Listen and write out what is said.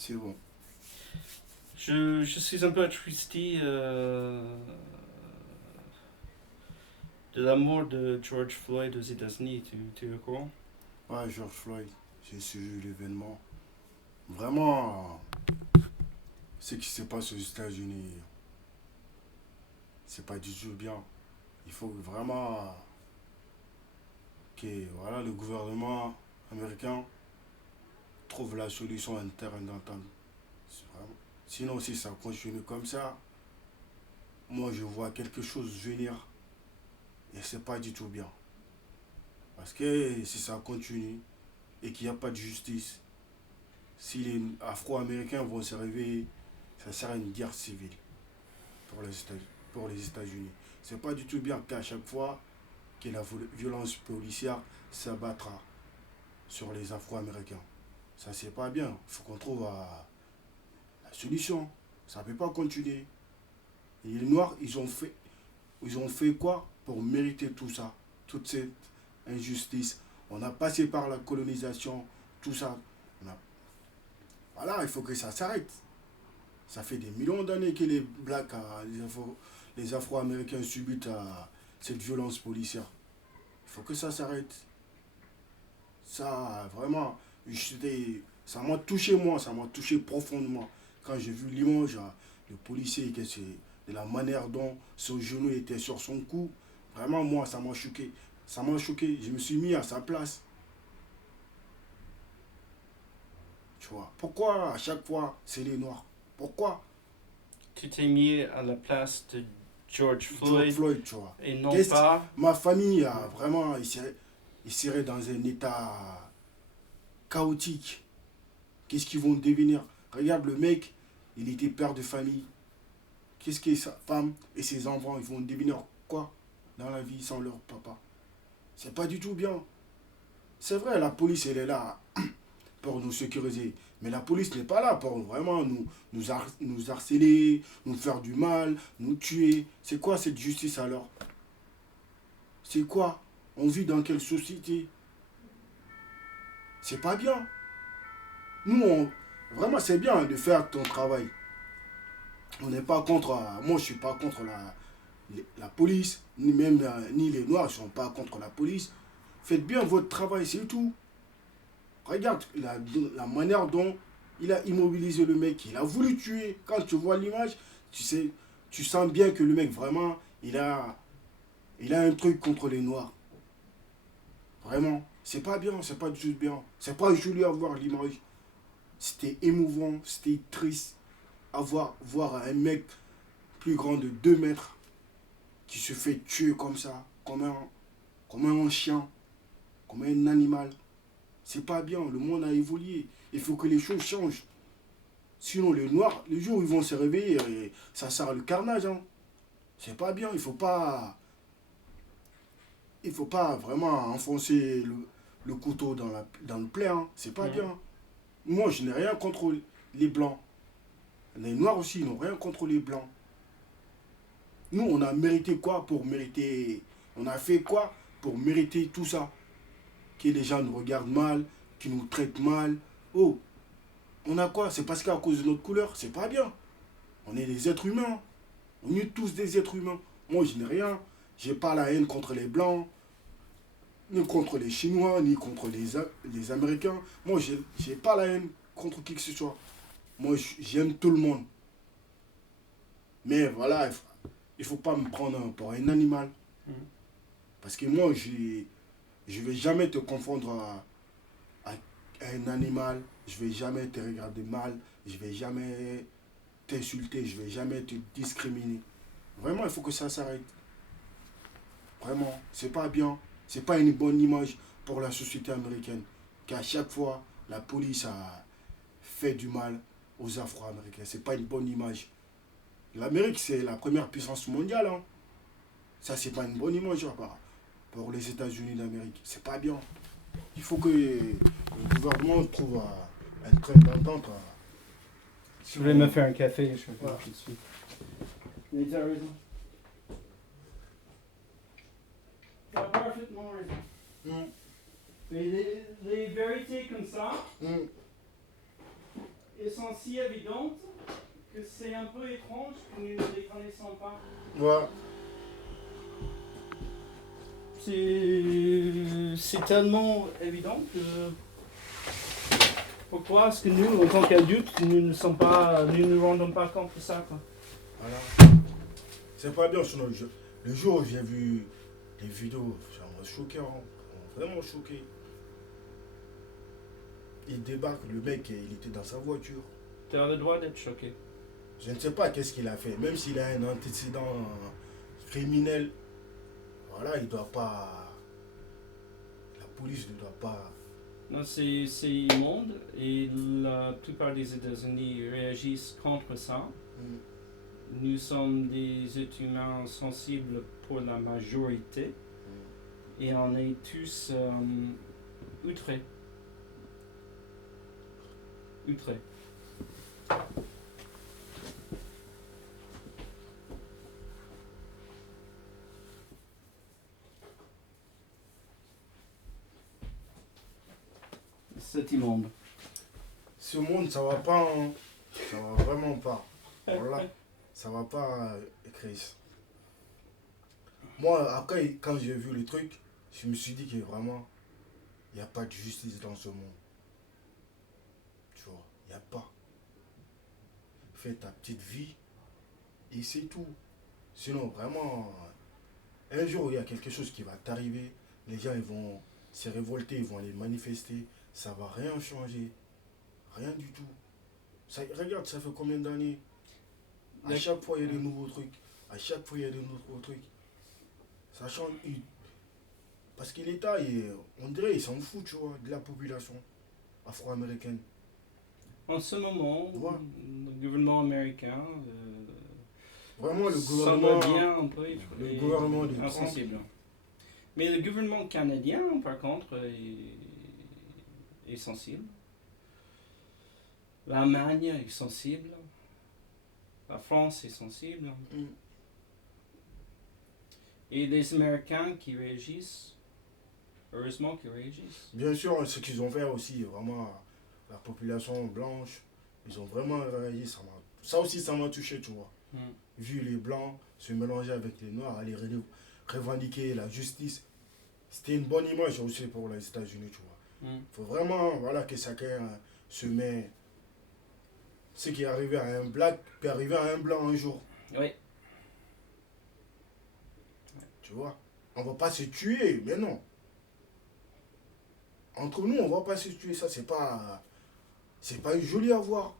C'est bon. Je suis un peu attristé de la mort de George Floyd aux États-Unis. Tu es au courant? Ouais, George Floyd, j'ai suivi l'événement. Vraiment, ce qui se passe aux États-Unis, c'est pas du tout bien. Il faut vraiment que voilà, le gouvernement américain trouve la solution à un terrain d'entente. Sinon, si ça continue comme ça, moi je vois quelque chose venir et c'est pas du tout bien. Parce que si ça continue et qu'il n'y a pas de justice, si les Afro-Américains vont se réveiller, ça sera une guerre civile pour les États-Unis. C'est pas du tout bien qu'à chaque fois que la violence policière s'abattra sur les Afro-Américains. Ça, c'est pas bien. Il faut qu'on trouve la solution. Ça ne peut pas continuer. Et les Noirs, ils ont fait quoi pour mériter tout ça, toute cette injustice. On a passé par la colonisation, tout ça. Voilà, il faut que ça s'arrête. Ça fait des millions d'années que les Blacks, les Afro-Américains subissent cette violence policière. Il faut que ça s'arrête. Ça, vraiment, ça m'a touché moi, ça m'a touché profondément. Quand j'ai vu l'image, le policier, que c'est de la manière dont son genou était sur son cou, vraiment moi, ça m'a choqué. Ça m'a choqué, je me suis mis à sa place. Tu vois, pourquoi à chaque fois c'est les Noirs? Pourquoi Tu t'es mis à la place de George George Floyd Floyd, tu vois? et non pas. Ma famille a vraiment, il serait dans un état chaotique. Qu'est-ce qu'ils vont devenir? Regarde le mec, il était père de famille. Qu'est-ce que sa femme et ses enfants, ils vont devenir quoi dans la vie sans leur papa? C'est pas du tout bien. C'est vrai, la police, elle est là pour nous sécuriser. Mais la police n'est pas là pour vraiment nous harceler, nous faire du mal, nous tuer. C'est quoi cette justice alors? C'est quoi? On vit dans quelle société? C'est pas bien. Nous, vraiment, c'est bien de faire ton travail. On n'est pas contre. Moi, je suis pas contre la police, ni même ni les Noirs ne sont pas contre la police. Faites bien votre travail, c'est tout. Regarde la manière dont il a immobilisé le mec. Il a voulu tuer. Quand tu vois l'image, tu sais, tu sens bien que le mec, vraiment, il a un truc contre les Noirs. Vraiment. C'est pas bien, c'est pas du tout bien. C'est pas joli à voir l'image. C'était émouvant, c'était triste voir un mec plus grand de 2 mètres qui se fait tuer comme ça, comme un chien, comme un animal. C'est pas bien, le monde a évolué. Il faut que les choses changent. Sinon, les Noirs, les jours où ils vont se réveiller, ça sert le carnage. Hein. C'est pas bien, il faut pas vraiment enfoncer le couteau dans le plaie. Hein. C'est pas bien. Moi, je n'ai rien contre les Blancs. Les Noirs aussi, ils n'ont rien contre les Blancs. Nous, on a mérité quoi pour mériter. On a fait quoi pour mériter tout ça? Que les gens nous regardent mal, qui nous traitent mal. Oh, on a quoi? C'est parce qu'à cause de notre couleur, c'est pas bien. On est des êtres humains. On est tous des êtres humains. Moi, je n'ai rien. J'ai pas la haine contre les Blancs, ni contre les Chinois, ni contre les Américains. Moi, j'ai pas la haine contre qui que ce soit. Moi, j'aime tout le monde. Mais voilà, il faut pas me prendre pour un animal. Parce que moi, je vais jamais te confondre à un animal. Je vais jamais te regarder mal. Je vais jamais t'insulter. Je vais jamais te discriminer. Vraiment, il faut que ça s'arrête. Vraiment, c'est pas bien. C'est pas une bonne image pour la société américaine. Qu'à chaque fois, la police a fait du mal aux Afro-Américains. C'est pas une bonne image. L'Amérique, c'est la première puissance mondiale. Hein. Ça, c'est pas une bonne image pour les États-Unis d'Amérique. C'est pas bien. Il faut que le gouvernement trouve un train d'entente. Je voulais me faire un café, je vais Voilà. tout de suite. Mais tu as raison. Tu as parfaitement raison. Mais les vérités comme ça, Mm. elles sont sont si évidentes que c'est un peu étrange que nous ne les connaissons pas. Ouais. C'est tellement évident que pourquoi est-ce que nous, en tant qu'adultes, nous ne nous rendons pas compte de ça, quoi. Voilà. C'est pas bien, sinon le jour où j'ai vu les vidéos, ça m'a choqué, hein. Vraiment choqué. Il débarque, le mec, il était dans sa voiture. Tu as le droit d'être choqué. Je ne sais pas qu'est-ce qu'il a fait, même s'il a un antécédent criminel, voilà, il doit pas. La police ne doit pas. Non, c'est immonde et la plupart des États-Unis réagissent contre ça. Nous sommes des êtres humains sensibles pour la majorité et on est tous outrés. Outrés. C'est immonde. Ce monde, ça va pas, hein. Ça va vraiment pas. Voilà, ça va pas, Chris. Moi, après, quand j'ai vu le truc, je me suis dit que vraiment, il n'y a pas de justice dans ce monde. Tu vois, il n'y a pas. Fais ta petite vie et c'est tout. Sinon, vraiment, un jour, il y a quelque chose qui va t'arriver. Les gens, ils vont se révolter, ils vont aller manifester. Ça va rien changer. Rien du tout. Ça, regarde, ça fait combien d'années? À chaque fois, il y a de nouveaux trucs. À chaque fois, il y a de nouveaux trucs. Ça change. Parce que l'État, on dirait, il s'en fout, tu vois, de la population afro-américaine. En ce moment, Ouais. le gouvernement américain Vraiment, le semble gouvernement. bien un peu Le gouvernement de Trump. insensible. Mais le gouvernement canadien, par contre, est sensible. L'Allemagne est sensible. La France est sensible. Mm. Et les Américains qui réagissent, heureusement qu'ils réagissent. Bien sûr, ce qu'ils ont fait aussi, vraiment, la population blanche, ils ont vraiment réagi. Ça aussi, ça m'a touché, tu vois. Mm. Vu les blancs se mélanger avec les noirs, aller revendiquer la justice, c'était une bonne image aussi pour les États-Unis, tu vois. Mm. Faut vraiment, voilà, que chacun se met. Ce qui est arrivé à un black peut arriver à un blanc un jour. Oui. Tu vois. On va pas se tuer, mais non. Entre nous, on va pas se tuer. Ça, c'est pas joli à voir.